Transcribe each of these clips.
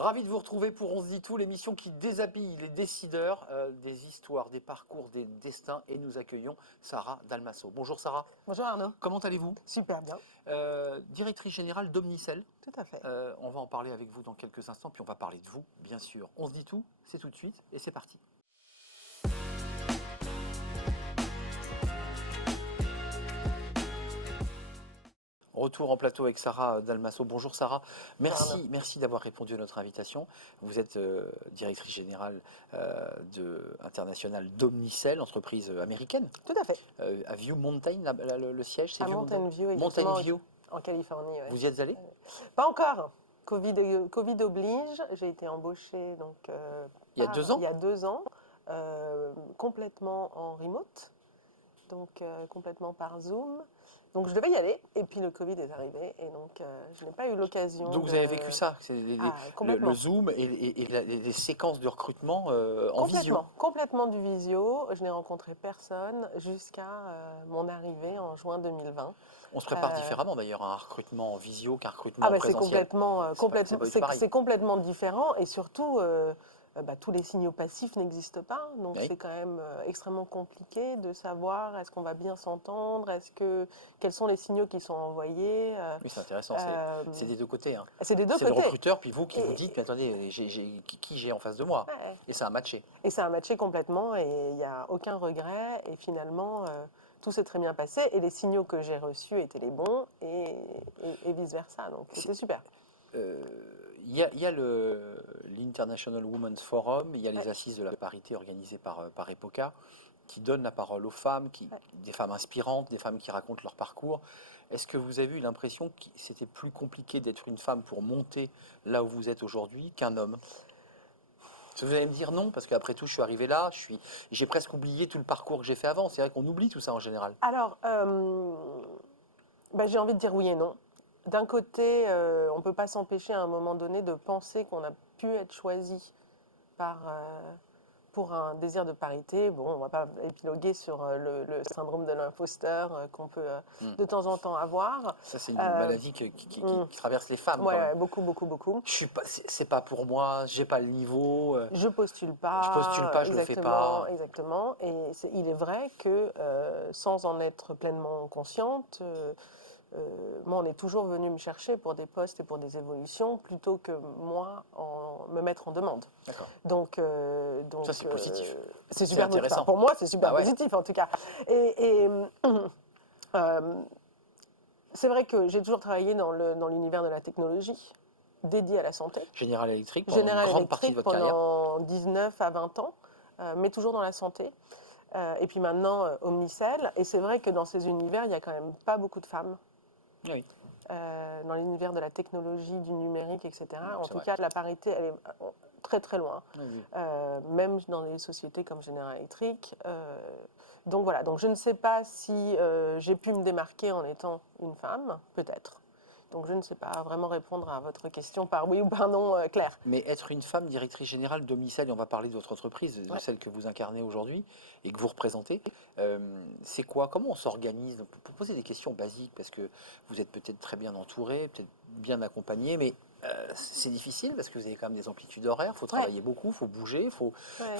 Ravi de vous retrouver pour On se dit tout, l'émission qui déshabille les décideurs des histoires, des parcours, des destins. Et nous accueillons Sarah Dalmasso. Bonjour Sarah. Bonjour Arnaud. Comment allez-vous? Super bien. Directrice générale d'Omnicell. Tout à fait. On va en parler avec vous dans quelques instants, puis on va parler de vous, bien sûr. On se dit tout, c'est tout de suite, et c'est parti. Retour en plateau avec Sarah Dalmasso. Bonjour Sarah, merci d'avoir répondu à notre invitation. Vous êtes directrice générale internationale d'Omnicell, entreprise américaine. Tout à fait. À View Mountain, le siège, c'est À View Mountain View, Mountain exactement, View. en Californie. Ouais. Vous y êtes allé? Pas encore. Covid oblige. J'ai été embauchée donc, Il y a 2 ans? il y a 2 ans, complètement en remote, donc complètement par Zoom. Donc je devais y aller, et puis le Covid est arrivé, et donc je n'ai pas eu l'occasion. Donc vous avez vécu ça, c'est le Zoom et les séquences de recrutement en visio. Complètement du visio. Je n'ai rencontré personne jusqu'à mon arrivée en juin 2020. On se prépare différemment d'ailleurs à un recrutement en visio qu'un recrutement en présentiel. C'est complètement différent, et surtout tous les signaux passifs n'existent pas, donc Oui. c'est quand même extrêmement compliqué de savoir est-ce qu'on va bien s'entendre, quels sont les signaux qui sont envoyés. Oui, c'est intéressant, c'est des deux côtés. Hein. C'est des deux côtés. C'est le recruteur, puis vous qui vous dites, mais attendez, qui j'ai en face de moi? Ouais. Et ça a matché. Et ça a matché complètement, et il n'y a aucun regret, et finalement tout s'est très bien passé, et les signaux que j'ai reçus étaient les bons, et vice-versa, donc c'était super. Il y a l'International Women's Forum, il y a les assises de la parité organisées par EPOCA, qui donnent la parole aux femmes, des femmes inspirantes, des femmes qui racontent leur parcours. Est-ce que vous avez eu l'impression que c'était plus compliqué d'être une femme pour monter là où vous êtes aujourd'hui qu'un homme? Vous allez me dire non, parce qu'après tout, je suis arrivé là, j'ai presque oublié tout le parcours que j'ai fait avant. C'est vrai qu'on oublie tout ça en général. Alors, j'ai envie de dire oui et non. D'un côté, on ne peut pas s'empêcher à un moment donné de penser qu'on a pu être choisi pour un désir de parité. Bon, on ne va pas épiloguer sur le syndrome de l'imposteur qu'on peut de temps en temps avoir. Ça, c'est une maladie qui traverse les femmes. Ouais, beaucoup. C'est pas pour moi, j'ai pas le niveau. Je postule pas. Je le fais pas. Exactement. Et il est vrai que sans en être pleinement consciente, moi, on est toujours venu me chercher pour des postes et pour des évolutions plutôt que moi me mettre en demande. D'accord. Donc ça, c'est positif. C'est super intéressant. Pour moi, c'est super positif en tout cas. Et c'est vrai que j'ai toujours travaillé dans l'univers de la technologie, dédié à la santé. General Electric, pendant une grande partie de votre carrière. Pendant 19 à 20 ans, mais toujours dans la santé. Et puis maintenant, Omnicell. Et c'est vrai que dans ces univers, il n'y a quand même pas beaucoup de femmes. Oui. Dans l'univers de la technologie, du numérique, etc. En tout cas, la parité, elle est très très loin. Oui. Même dans des sociétés comme General Electric. Donc voilà, donc je ne sais pas si j'ai pu me démarquer en étant une femme, peut-être. Donc je ne sais pas vraiment répondre à votre question par oui ou par non clair. Mais être une femme directrice générale d'Omnicell, et on va parler de votre entreprise, de celle que vous incarnez aujourd'hui et que vous représentez, c'est quoi? Comment on s'organise pour poser des questions basiques? Parce que vous êtes peut-être très bien entouré, peut-être bien accompagné, mais c'est difficile parce que vous avez quand même des amplitudes horaires, il faut travailler beaucoup, il faut bouger, il faut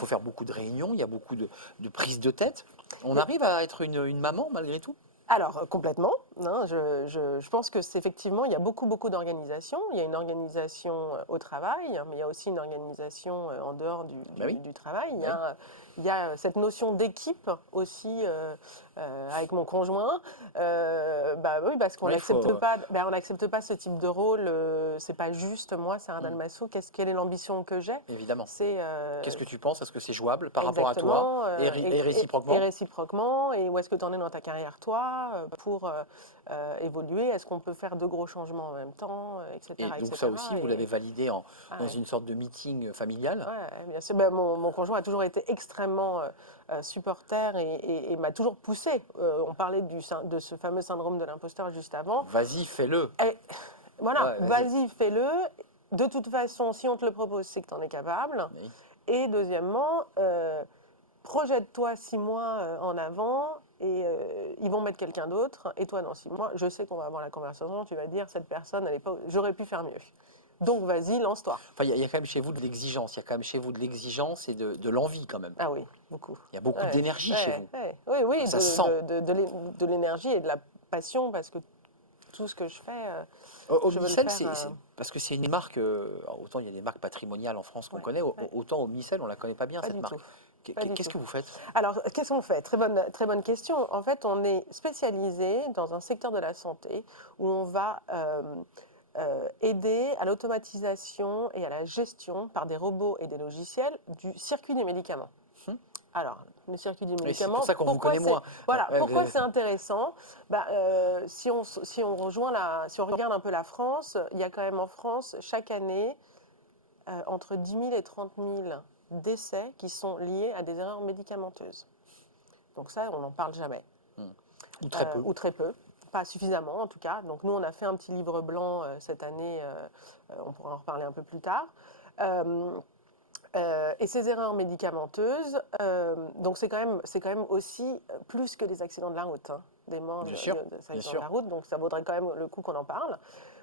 faire beaucoup de réunions, il y a beaucoup de prises de tête. On arrive à être une maman malgré tout? Alors, complètement. Hein, je pense que effectivement, il y a beaucoup d'organisations. Il y a une organisation au travail, mais il y a aussi une organisation en dehors du travail. Il y a cette notion d'équipe aussi avec mon conjoint. Oui, parce qu'on n'accepte pas ce type de rôle. C'est pas juste moi, Sarah Dalmasso. Quelle est l'ambition que j'ai? Évidemment. Qu'est-ce que tu penses? Est-ce que c'est jouable par rapport à toi et réciproquement? Et réciproquement. Et où est-ce que tu en es dans ta carrière, toi, pour évoluer? Est-ce qu'on peut faire de gros changements en même temps, etc. Et donc ça aussi, vous l'avez validé dans une sorte de meeting familial? Oui, bien sûr. Mon conjoint a toujours été extrêmement supporter et m'a toujours poussé. On parlait de ce fameux syndrome de l'imposteur juste avant. Vas-y, fais-le. Voilà, vas-y, fais-le. De toute façon, si on te le propose, c'est que tu en es capable. Oui. Et deuxièmement, projette-toi 6 mois en avant et ils vont mettre quelqu'un d'autre. Et toi, dans 6 mois, je sais qu'on va avoir la conversation. Tu vas dire, cette personne, j'aurais pu faire mieux. Donc vas-y, lance-toi. Enfin, il y a quand même chez vous de l'exigence. Il y a quand même chez vous de l'exigence et de l'envie quand même. Ah oui, beaucoup. Il y a beaucoup Ouais, d'énergie chez ouais, vous. ouais. Oui, oui, Ça se sent. de l'énergie et de la passion parce que tout ce que je fais, je veux le Omnicell, faire. parce que c'est une marque, alors autant il y a des marques patrimoniales en France qu'on Ouais, connaît, ouais. autant Omnicell, on la connaît pas bien Pas cette du marque. tout. Pas du Qu'est-ce tout. que vous faites? Alors, qu'est-ce qu'on fait? Très bonne question. En fait, on est spécialisé dans un secteur de la santé où on va aider à l'automatisation et à la gestion par des robots et des logiciels du circuit du médicament. Hum. Alors, le circuit du Oui, c'est pour médicament, ça qu'on vous connaît moins. voilà, Ouais, pourquoi c'est intéressant? Bah, si on si on regarde un peu la France, il y a quand même en France chaque année entre 10 000 et 30 000 décès qui sont liés à des erreurs médicamenteuses. Donc ça, on n'en parle jamais. ou très peu. Ou très peu. Pas suffisamment en tout cas. Donc nous, on a fait un petit livre blanc cette année, on pourra en reparler un peu plus tard. Et ces erreurs médicamenteuses, donc c'est quand même aussi plus que des accidents de la route, hein, des morts Bien sûr, des bien accidents de sûr. la route, donc ça vaudrait quand même le coup qu'on en parle.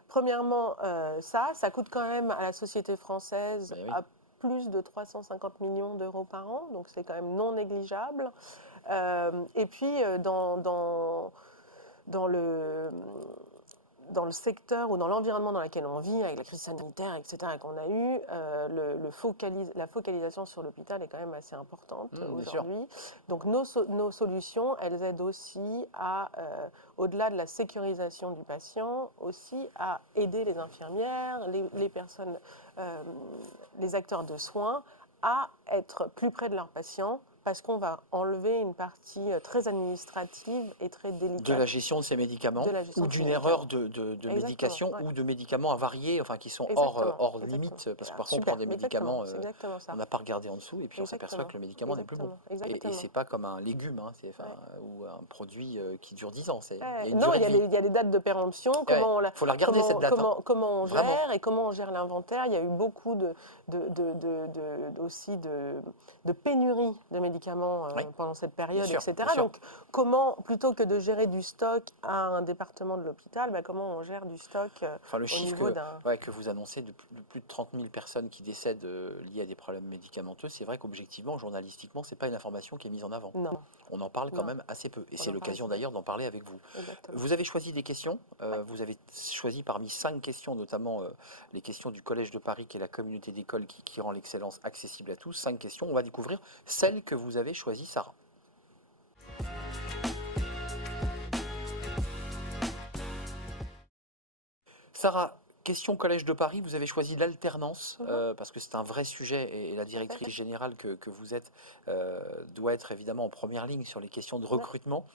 Premièrement, ça coûte quand même à la société française Ben oui. à plus de 350 millions d'euros par an, donc c'est quand même non négligeable. Et puis dans le, dans le secteur ou dans l'environnement dans lequel on vit, avec la crise sanitaire, etc., qu'on a eue, la focalisation sur l'hôpital est quand même assez importante aujourd'hui. Donc nos solutions, elles aident aussi à, au-delà de la sécurisation du patient, aussi à aider les infirmières, les personnes, les acteurs de soins à être plus près de leurs patients parce qu'on va enlever une partie très administrative et très délicate. De la gestion de ces médicaments ou d'une erreur de médication ouais. ou de médicaments avariés, enfin qui sont hors limite, parce que parfois on prend des médicaments, on n'a pas regardé en dessous et puis on s'aperçoit que le médicament n'est plus bon. Et c'est pas comme un légume, hein, ou un produit qui dure 10 ans. Il y a une non, durée de vie. il y a des dates de péremption, Faut la regarder cette date. comment on Vraiment. gère et comment on gère l'inventaire. Il y a eu beaucoup aussi de pénurie de médicaments pendant cette période, Bien sûr, etc. bien sûr. Donc, comment, plutôt que de gérer du stock à un département de l'hôpital, comment on gère du stock Enfin, le au chiffre niveau d'un... que vous annoncez de plus de 30 000 personnes qui décèdent liées à des problèmes médicamenteux, c'est vrai qu'objectivement, journalistiquement, c'est pas une information qui est mise en avant. Non. On en parle quand Non. même assez peu. Et On c'est en l'occasion parle assez d'ailleurs d'en parler avec vous. Exactement. Vous avez choisi des questions. Vous avez choisi parmi 5 questions, notamment les questions du Collège de Paris, qui est la communauté d'écoles qui rend l'excellence accessible à tous. 5 questions. On va découvrir celles que vous avez choisies, Sarah. Sarah, question Collège de Paris, vous avez choisi l'alternance parce que c'est un vrai sujet et la directrice générale que vous êtes doit être évidemment en première ligne sur les questions de recrutement.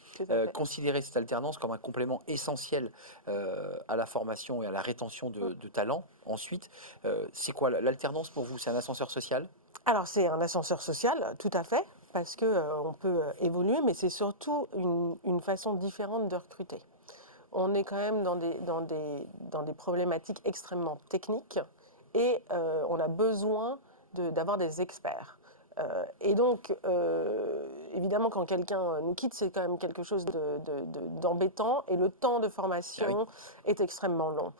Considérez cette alternance comme un complément essentiel à la formation et à la rétention de talents. Ensuite, c'est quoi l'alternance pour vous? C'est un ascenseur social? Alors c'est un ascenseur social, tout à fait, parce qu'on peut évoluer, mais c'est surtout une façon différente de recruter. On est quand même dans des problématiques extrêmement techniques et on a besoin d'avoir des experts. Et donc, évidemment, quand quelqu'un nous quitte, c'est quand même quelque chose d'embêtant et le temps de formation est extrêmement long.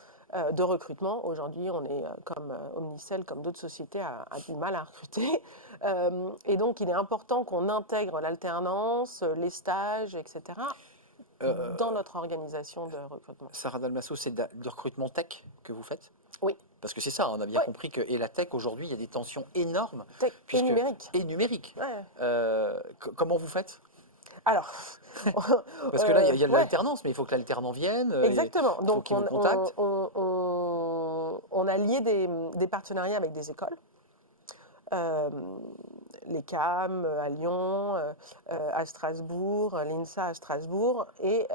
De recrutement, aujourd'hui, on est comme Omnicell, comme d'autres sociétés, a du mal à recruter. Et donc, il est important qu'on intègre l'alternance, les stages, etc., dans notre organisation de recrutement. Sarah Dalmasso, c'est du recrutement tech que vous faites? Oui. Parce que c'est ça, on a bien compris que et la tech aujourd'hui, il y a des tensions énormes. Tech et numérique. Et numérique. Ouais. Comment vous faites? Alors, parce que là, il y a de l'alternance, mais il faut que l'alternant vienne. Exactement. Il faut Donc, qu'il vous contacte. on a lié des partenariats avec des écoles. Les CAM à Lyon, à Strasbourg, l'INSA à Strasbourg, et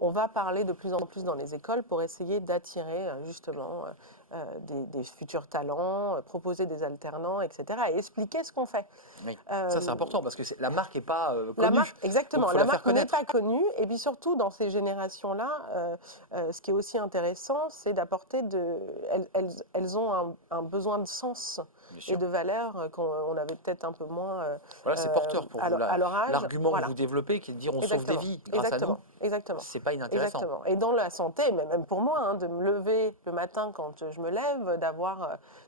on va parler de plus en plus dans les écoles pour essayer d'attirer justement des futurs talents, proposer des alternants, etc., et expliquer ce qu'on fait. Oui. Ça c'est important parce que la marque n'est pas connue. La marque, exactement, la marque n'est pas connue, et puis surtout dans ces générations-là, ce qui est aussi intéressant, c'est d'apporter elles ont un besoin de sens et de valeur qu'on avait peut-être un peu moins voilà, c'est porteur pour vous. L'argument que vous développez, qui est de dire on sauve des vies grâce à nous. Exactement. C'est pas inintéressant. Exactement. Et dans la santé, mais même pour moi, de me lever le matin quand je je me lève,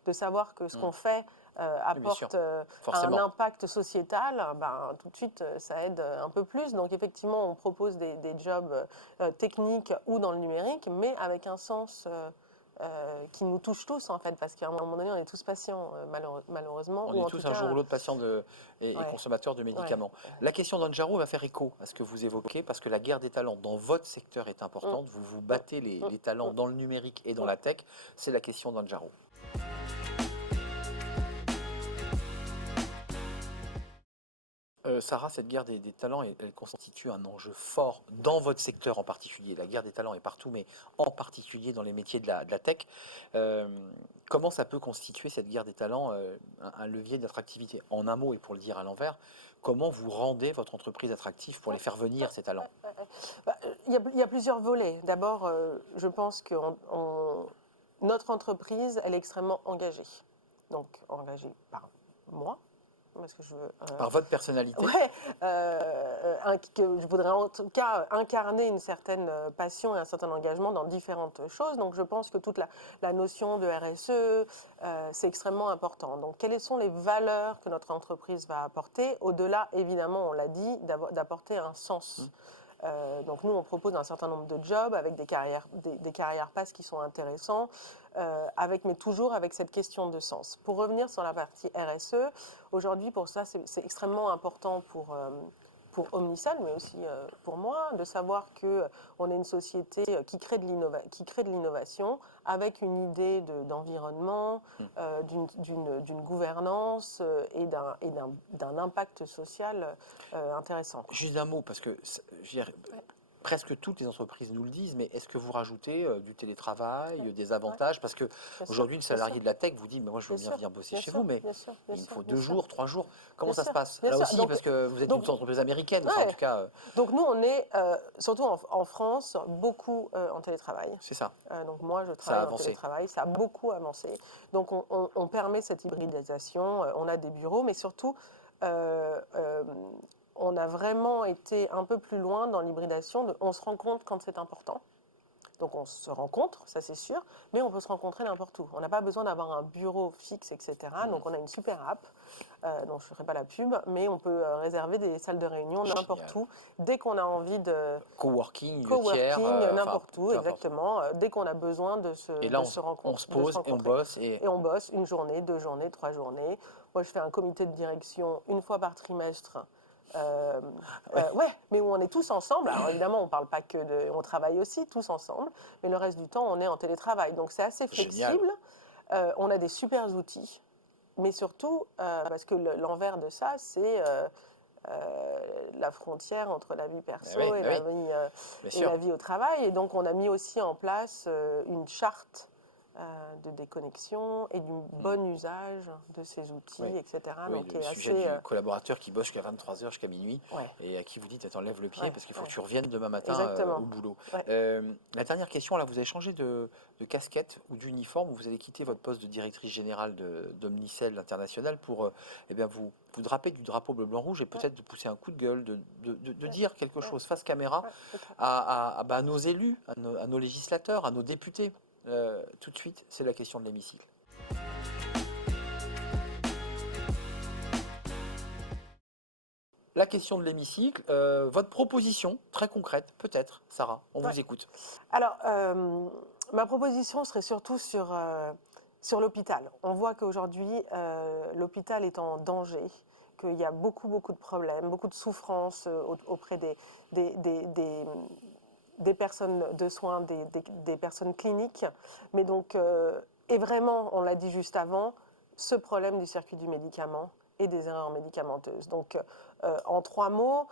de savoir que ce qu'on fait apporte un impact sociétal, ben, tout de suite, ça aide un peu plus. Donc effectivement, on propose des jobs techniques ou dans le numérique, mais avec un sens qui nous touche tous, en fait, parce qu'à un moment donné, on est tous patients, malheureusement. On ou est en tous tout un cas, jour ou l'autre patients et consommateurs de médicaments. La question d'Anjaro va faire écho à ce que vous évoquez, parce que la guerre des talents dans votre secteur est importante. Vous vous battez les talents dans le numérique et dans la tech. C'est la question d'Anjaro. Sarah, cette guerre des talents, elle constitue un enjeu fort dans votre secteur en particulier. La guerre des talents est partout, mais en particulier dans les métiers de la tech. Euh, Comment ça peut constituer, cette guerre des talents, un levier d'attractivité? En un mot, et pour le dire à l'envers, comment vous rendez votre entreprise attractive pour les faire venir, ces talents? Bah, il y a plusieurs volets. D'abord, je pense que notre entreprise, elle est extrêmement engagée. Donc, engagée par moi, parce que je veux... Par votre personnalité? Ouais, que je voudrais en tout cas incarner une certaine passion et un certain engagement dans différentes choses. Donc, je pense que toute la notion de RSE, c'est extrêmement important. Donc, quelles sont les valeurs que notre entreprise va apporter? Au-delà, évidemment, on l'a dit, d'apporter un sens. Donc nous, on propose un certain nombre de jobs avec des carrières passes qui sont intéressants, mais toujours avec cette question de sens. Pour revenir sur la partie RSE, aujourd'hui, pour ça, c'est extrêmement important pour Omnicell, mais aussi pour moi, de savoir qu'on est une société qui crée de l'innovation avec une idée d'environnement, d'une gouvernance et d'un impact social intéressant. Juste un mot, parce que presque toutes les entreprises nous le disent, mais est-ce que vous rajoutez du télétravail, des avantages? Parce que aujourd'hui, le salarié de la tech vous dit, mais moi je veux bien venir bosser chez vous, mais il me faut 2 jours, 3 jours. Comment ça se passe? Là aussi, parce que vous êtes une entreprise américaine, enfin, en tout cas. Donc nous, on est, surtout en France, beaucoup en télétravail. C'est ça. Donc moi, je travaille en télétravail, ça a beaucoup avancé. Donc on permet cette hybridisation, on a des bureaux, mais surtout, on a vraiment été un peu plus loin dans l'hybridation. On se rend compte quand c'est important. Donc on se rencontre, ça c'est sûr, mais on peut se rencontrer n'importe où. On n'a pas besoin d'avoir un bureau fixe, etc. Donc on a une super app, dont je ne ferai pas la pub, mais on peut réserver des salles de réunion n'importe où, dès qu'on a envie de... Coworking, n'importe où, exactement. Dès qu'on a besoin de se rencontrer. On se pose et on bosse. Et on bosse 1 journée, 2 journées, 3 journées. Moi je fais un comité de direction 1 fois par trimestre. Ouais, mais où on est tous ensemble. Alors évidemment, on parle pas on travaille aussi tous ensemble, mais le reste du temps, on est en télétravail. Donc c'est assez flexible. On a des super outils, mais surtout parce que l'envers de ça, c'est la frontière entre la vie perso et la vie au travail. Et donc on a mis aussi en place une charte de déconnexion et du bon usage de ces outils, etc. Oui, donc, le sujet du collaborateur qui bosse jusqu'à 23h, jusqu'à minuit, et à qui vous dites, attends, lève le pied, parce qu'il faut que tu reviennes demain matin au boulot. La dernière question, là, vous avez changé de casquette ou d'uniforme, vous allez quitter votre poste de directrice générale d'Omnicell International pour vous draper du drapeau bleu-blanc-rouge et peut-être de pousser un coup de gueule, de dire quelque chose face caméra à nos élus, à nos législateurs, à nos députés. Tout de suite, c'est la question de l'hémicycle. La question de l'hémicycle, votre proposition très concrète, peut-être, Sarah, on vous écoute. Alors, ma proposition serait surtout sur l'hôpital. On voit qu'aujourd'hui, l'hôpital est en danger, qu'il y a beaucoup de problèmes, beaucoup de souffrances auprès des personnes de soins, des personnes cliniques. Mais donc, et vraiment, on l'a dit juste avant, ce problème du circuit du médicament et des erreurs médicamenteuses. Donc, en 3 mots,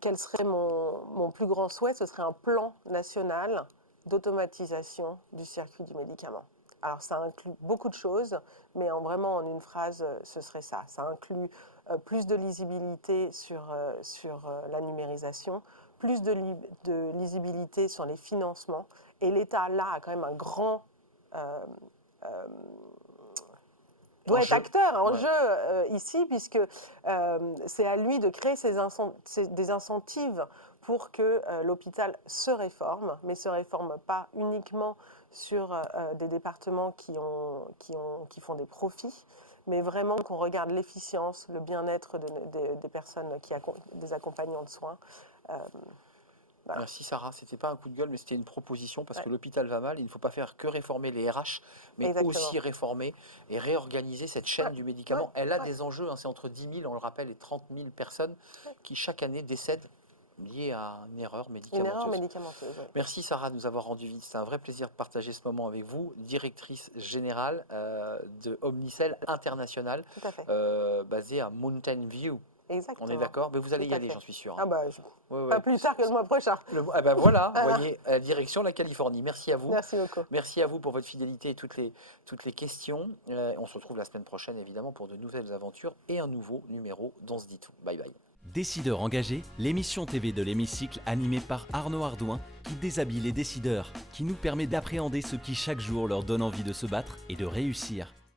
quel serait mon plus grand souhait? Ce serait un plan national d'automatisation du circuit du médicament. Alors, ça inclut beaucoup de choses, mais vraiment en une phrase, ce serait ça. Ça inclut plus de lisibilité sur la numérisation, plus de lisibilité sur les financements. Et l'État, là, a quand même un grand... doit être acteur en jeu ici, puisque c'est à lui de créer des incentives pour que l'hôpital se réforme, mais se réforme pas uniquement sur des départements qui font des profits, mais vraiment qu'on regarde l'efficience, le bien-être des personnes, des accompagnants de soins. Voilà. Merci Sarah, c'était pas un coup de gueule, mais c'était une proposition parce que l'hôpital va mal, il ne faut pas faire que réformer les RH, mais aussi réformer et réorganiser cette chaîne du médicament. Elle a des enjeux, hein, c'est entre 10 000, on le rappelle, et 30 000 personnes qui chaque année décèdent liées à une erreur médicamenteuse. Une erreur médicamenteuse, oui. Merci Sarah de nous avoir rendu visite, c'est un vrai plaisir de partager ce moment avec vous, directrice générale de Omnicell International, basée à Mountain View. Exactement. On est d'accord? Mais vous allez y aller, j'en suis sûr. Ah bah, pas plus tard que le mois prochain. Ah bah voilà, vous voyez, direction la Californie. Merci à vous. Merci beaucoup. Merci à vous pour votre fidélité et toutes les questions. On se retrouve la semaine prochaine, évidemment, pour de nouvelles aventures et un nouveau numéro d'On se dit tout. Bye bye. Décideurs engagés, l'émission TV de l'Hémicycle animée par Arnaud Ardouin qui déshabille les décideurs, qui nous permet d'appréhender ce qui chaque jour leur donne envie de se battre et de réussir.